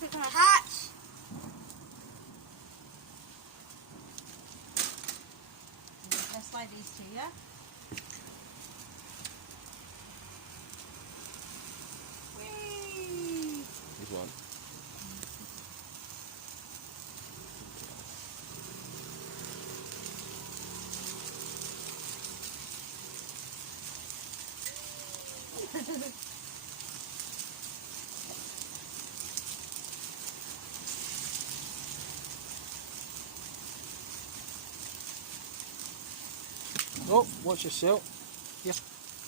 Catch! Just like these two, yeah? Whee! Here's one. Oh, watch yourself. Yes.